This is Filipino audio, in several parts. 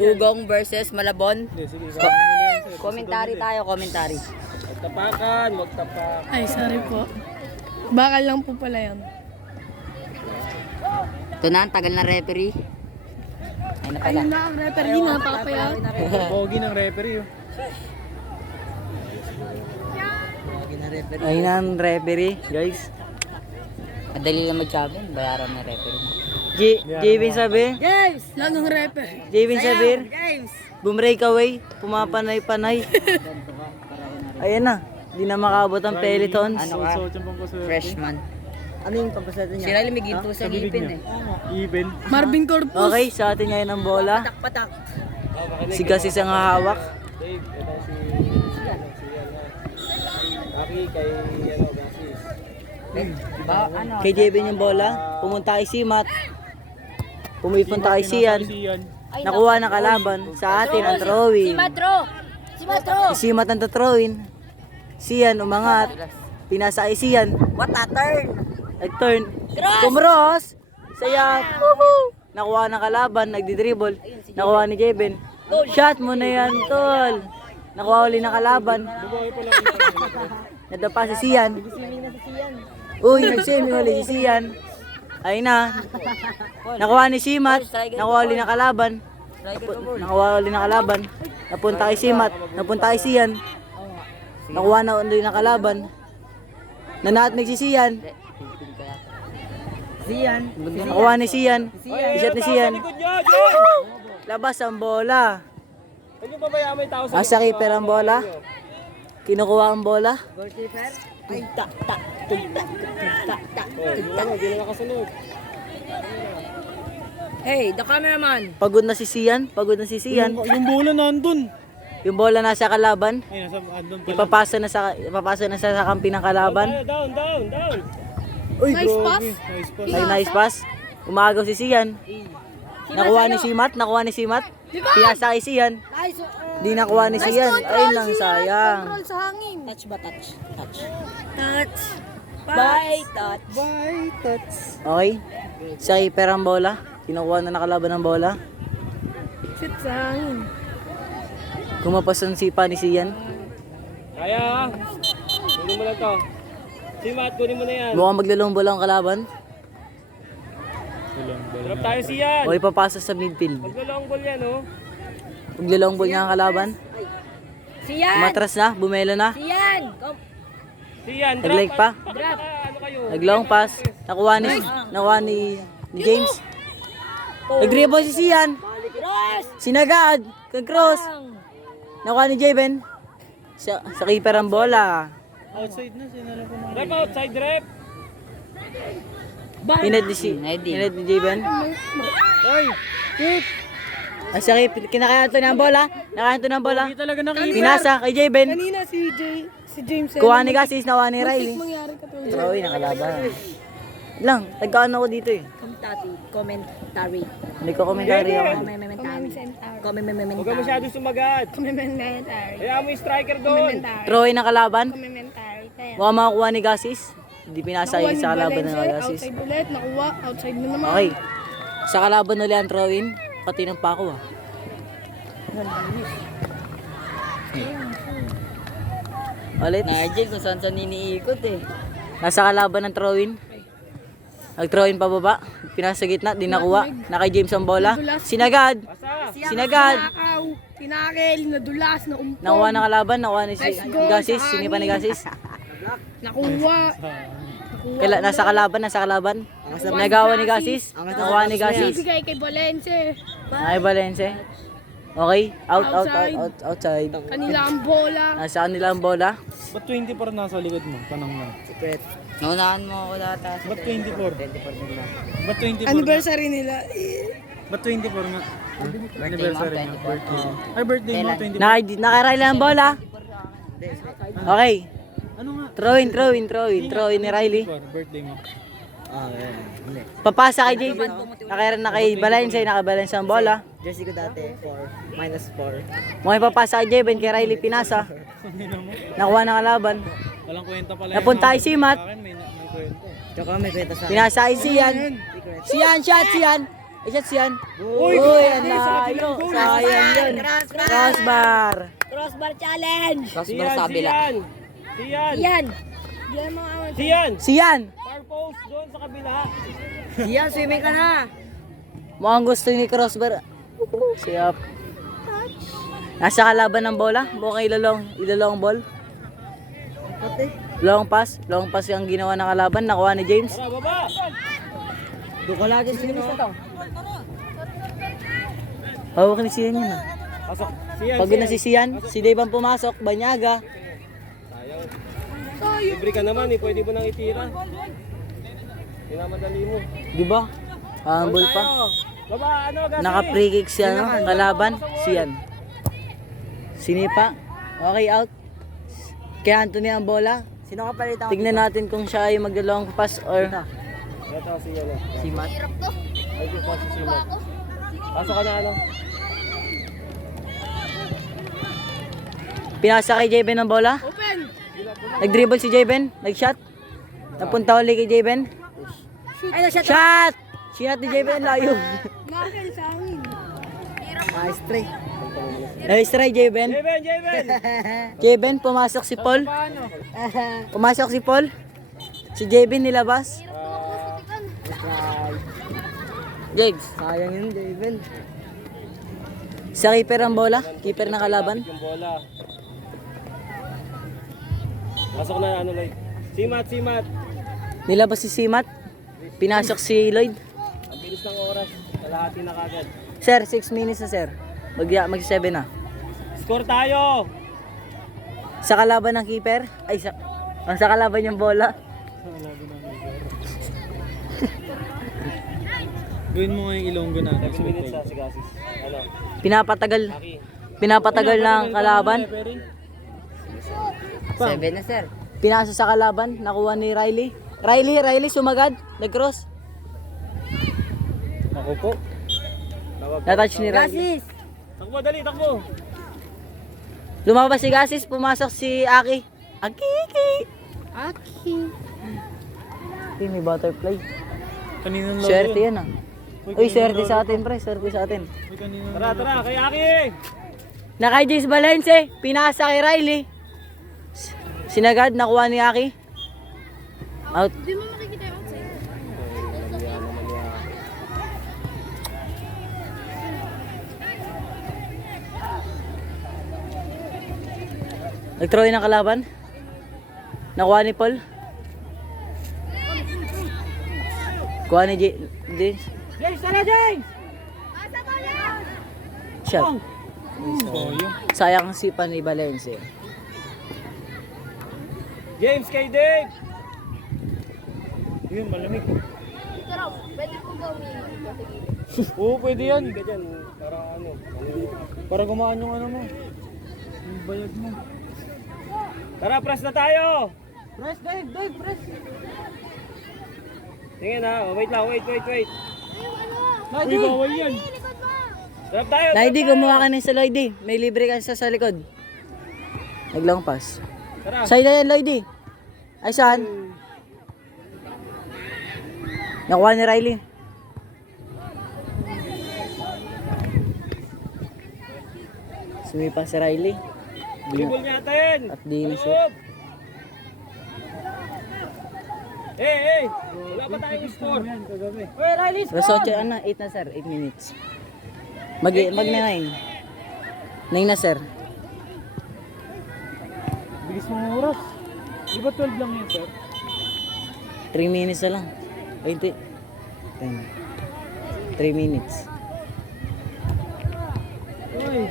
Ugong versus Malabon. Komentary tayo, komentary. Tapakan, wag tapak. Ay, sorry po. Bakal lang po pala yun. Ito na, ang tagal na referee. Ayun na pala. Ayun na ang referee, napakapaya. Pogi ng referee. Ayun na ang referee, guys. Madali lang mag-chabin, bayaran na referee. Javin sabi? Games! Lang ang referee. Javin Sabir? Bumreakaway, pumapanay-panay. Ayan na, di na makabot ang pelotons. Ano ka? Freshman. Ano yung pampasada niya? Sila limigin to sa ngipin eh. Even. Marvin Corpus. Okay, sa atin ngayon ang bola. Patak. Si Gasis ang hahawak. Dave, ito si Aki kay Gasis. Kay Javin yung bola. Pumunta kay Simat. Pumipunta kay Sian. Nakuha ng kalaban. Sa atin ang throwing. Si Simat ang tathrowin. Sian umangat. Pinasa kay Sian. What a turn! Nag-turn. Kumros! Sayap! Nakuha ng kalaban. Nagdi-dribble. Nakuha ni Javin. Shot mo na yan, tol! Nakuha uli ng kalaban. Nadapa si Sian. Uy, nag-swimming uli si Sian. Ayun na. Nakuha ni Simat. Nakuha uli ng kalaban. Nakuha uli ng kalaban. Napunta kay Simat. Napunta kay Sian. Nakuha na uli ng kalaban. Nanatnig si Sian. Nakuha ni Sian. Isat ni Sian. Labas ang bola. Ano ba bayaan mo yung tao sa Asa keeper ang bola. Kinukuha ang bola. Hey, the cameraman. Pagod na si Sian. Pagod na si Sian. Yung bola nandun. Yung bola nasa kalaban. Ay, nasa andun pala. Ipapasa na sa kampi ng kalaban. Down. Uy, Nice pass. Nice pass. Ay, nice pass. Umagaw si Sian. Nakuha ni Simat. Pinasa kay Sian. Di nakuha ni Sian. Ayun lang, sayang. Control sa hangin. Touch ba? Touch. Bye, touch. Okay. Sa keeper ang bola. Kinukuha na nakalaban ng bola. Shoot sa hangin. Kumapas ang sipa ni Sian. Kaya, kunin mo lang to. Simat, kunin mo na yan. Mukhang maglalong bola ang kalaban. Drop tayo siyan. O ipapasa sa midfield. Maglalong ball yan, oh. Maglalong bola niya ang kalaban. Siyan! Umatras na, bumelo na. Siyan! Siyan, drop. Nag-like pa. Ano kayo? Nag-long pass. Nakuha ni James. Nag-dribble si Sian. Sinagad. Kag-cross. Nakuha ni Javen. Sa keeper ang bola. Outside na, sinala ko na. Rep outside, rep. Inad ni Javen. Ay, hit. Ay, sa keeper. Kinakayanto na ang bola. Nakayanto na ang bola. Hindi talaga nakita. Pinasa kay Javen. Kanina si James. Kuha ni Gasis. Nakuha ni Riley. Mangyari ka to. Pero uy, nakalaban. Lang, nagkaan ako dito eh. Commentary. Hindi ko komentary ako. Huwag ka masyado sumagat. Commentary. Kaya mo yung striker doon. Throwing ng kalaban. Commentary. Mukhang makakuha ni Gasis. Hindi pinasa Nakuha yung ni sa kalaban ng Valencia, Gasis. outside ulit, nakuha, outside na naman. Okay. Sa kalaban ulit ang throw-in. Pati ng pako ah. Ulit. Nigel, kung saan saan iniikot eh. Nasa kalaban ng throw-in. Nag-throw-in pababa. Pinasa gitna, di nakuha. Nakay James ang bola. Sinagad. Sinagad. Tinakaw, tinakil, nadulas, naumpog. Nakuha ng kalaban. Nakuha ni Gasis. Sinipa ni Gasis. Nakuha. Nasa kalaban. Nagawa ni Gasis. Nakuha ni Gasis. Bigay kay Valencia. Ay, Valencia. Okay. Outside. Kanila ang bola. Nasa kanila ang bola. Ba't 24 nasa likod mo? Tanong na. Secret. Naunahan mo ako data. Ba't 24? 24 nila. Ba't 24? Anniversary nila. Ba't 24 nga? Anniversary Birthday nga. mo, Birthday. Ay, birthday mo, 24. Nakaray lang ang bola. Okay. Ano nga? Throw in ni Riley. Birthday mo. Papasa kay Javen. Na kay Valencia, nakabalance ang bola. Jersey ko dati, 4. -4. Mga papasa kay Javen, kay Riley pinasa. Nakuha ng kalaban. Walang kwenta pala. Napunta kay Simat. Sa akin, may Tsaka may kwenta sa Pinasa kay Sian. Sian, shot, Sian. Ay, shot, Sian. Uy, ang layo. Sayang yun. Crossbar. Crossbar challenge. Crossbar sa kabila. Sian! Yan. Yan mga awan. Sian! Sian. Far post doon sa kabila. Yan, swimming ka na. Mukhang gusto ni Crossbar. Siyap. Nasa kalaban ng bola. Mukhang ilalong ball. Long pass yung ginawa ng kalaban. Nakuha ni James. Tara, baba! Doon ka lagi swimming sa to. Hawak ni Sian yun ah. Pasok. Sian, Pag na si Sian, si Dave ang pumasok. Banyaga. Sayang. Libre ka naman eh. Pwede mo nang itira. Pinamadali mo. Di ba? Humble pa. Baba, ano, Gassi? Naka-free kick siya, no? Kalaban, Sian. Sinipa. Okay, out. Kay Anthony ang bola. Sino ka palitan? Tignan natin kung siya ay magdalawang pass or Ito, Sian. Si Matt. Ay, yung pass si Sian. Pasok ka na, ano? pinasa kay Jayben ang bola. Open. Nag-dribble si Jayben. Nag-shot. Napunta ulit kay Jayben. Ay, na-shot. Shot! Sinat ni Jayben, layo. Nakakil sa akin. Nice try. Nice try, Jayben. Jayben! Jayben, pumasok si Paul. Pumasok si Paul. Si Jayben nilabas. Jags. Sayang yun, David. Sa keeper ang bola. Keeper ng kalaban. Yung bola. Pasok na, ano, Lloyd. Simat. Nilabas si Simat. Pinasok si Lloyd. Ang bilis ng oras. Kalahati na kagad. Sir, 6 minutes na sir. Mag-7 na. Score tayo! Sa kalaban ng keeper. Ay, sa kalaban yung bola. Gawin mo nga yung Ilonggo natin. 7 minutes sa Sigasis. Ano? Pinapatagal ng kalaban. 7 na, sir. Pinasa sa kalaban. Nakuha ni Riley. Riley sumagad. Nag-cross. Ako po. Natouch ni Riley. Gasis! Takbo, dali, takbo! Lumabas si Gasis. Pumasok si Aki. Aki. Aki. May butterfly. Kaninang laro Swerte yun. yan ah. Uy, swerte sa atin pre. Swerte sa atin. Uy, kaninang Tara, kay Aki! Na kay Jace Valencia. Pinasa kay Riley. Sinagad. Nakuha ni Aki. Out. Hindi mo makikita yung outside. Nag-throw in ang kalaban. Nakuha ni Paul. Kuha ni James. James, tara, James! Shot. Sayang si ni Valencia. James, kay Dave! Yun, malamig. Pero, pwede ko gawin. Oo, pwede yan. Ka dyan, para ano? Para gumaan yung ano mo. Yung bayag mo. Tara, press na tayo! Press, Dave, press. Tingin ha, oh, wait lang, wait. Uy, bawal yan. Drop tayo! Lady, gumawa ka na sa Lloydy. May libre ka sa likod. Naglang pass. Tara! Sa'yo na yan, Lloydy. Ay, saan? Nakuha ni Riley. Sumipa si Riley. Dribble natin! At di ni shoot. Loob! Hey! Wala pa tayong score! Hey, Riley, Alas 8, ano, 8 na sir, 8 minutes. Mag na 9. 9 na sir. Bilis mo ng oras. Di ba 12 lang yun, sir? 3 minutes na lang. 20. 3 minutes. Uy.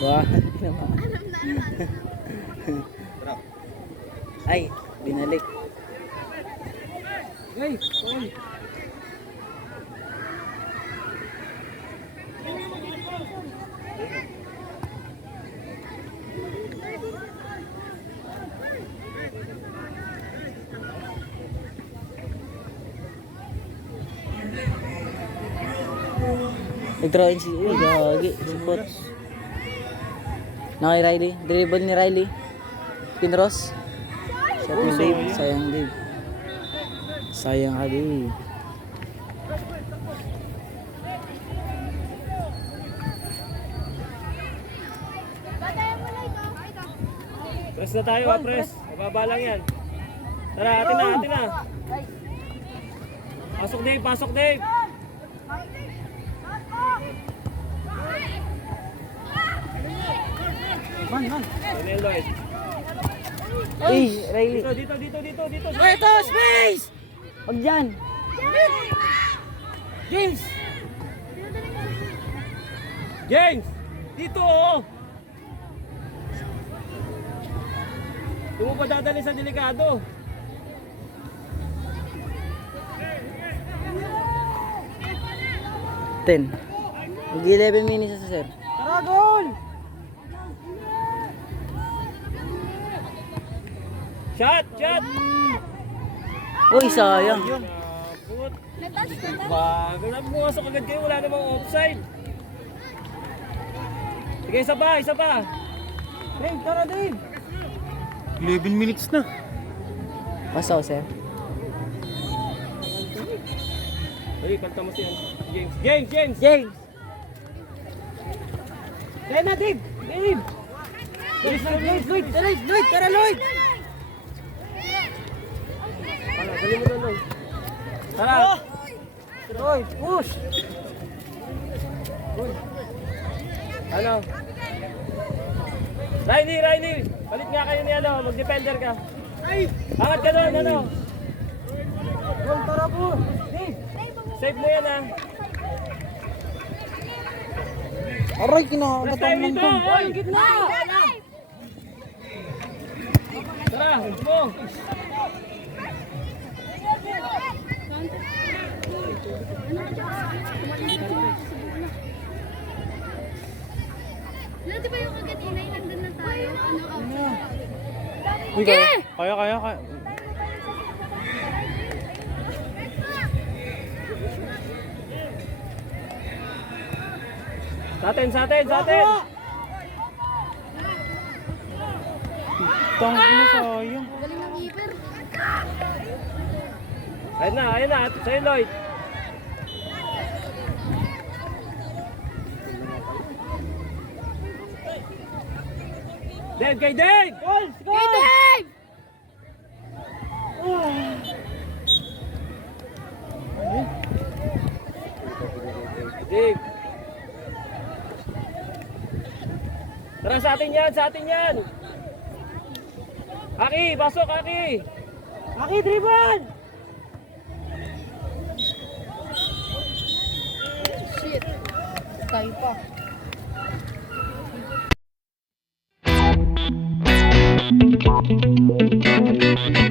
Wah, ay, binalik. Hey, uy. Nag-throw in si, gagi, support. Na kay Riley, dribble ni Riley. Pinross. Shot ni Dave. Sayang, Dave. Sayang ka, Dave. Batayan mo na ito. Press na tayo, press. Mababa lang yan. Tara, atin na. Pasok, Dave, pasok, Dave. Man. Daniel Lloyd. Hey, Riley. Dito. Ito, space! Huwag dyan. James! James! Dito, oh! Kung mo pa dadali sa delikado. Ten. Mag-11 minutes na, sir. Tara, goal! Shot! Uy, sayang. Put. Natas. Bago na pumasok agad kayo, wala namang offside. Sige, isa pa. Dave, tara, Dave! 11 minutes na. Pasaw, sir. Hey, kanta mo si James. James! Tara na, Dave! Dave! Lloyd! Tara, Lloyd! Dali mo na, Lloyd. Tara! Lloyd, push! Ano? Riley! Palit nga kayo ni ano, mag-defender ka. Angat ka doon, ano? Goal, tara po! Dave! Save mo yan, ha? Aray, Press kinakagatan tayo lang dito! to. Oy! Tara, mo! Di ba yung kaganina yung nandun na tayo? Ano? Kaya. Sa atin! Tangin na sayang. Galing ng keeper. Ayun na, sa'yo, Lloyd. Dave, kay Dave! Hey, Dave! Dave. Tara, sa atin yan! Aki, pasok, Aki! Aki, dribble! Shit. Tayo pa. Thank you.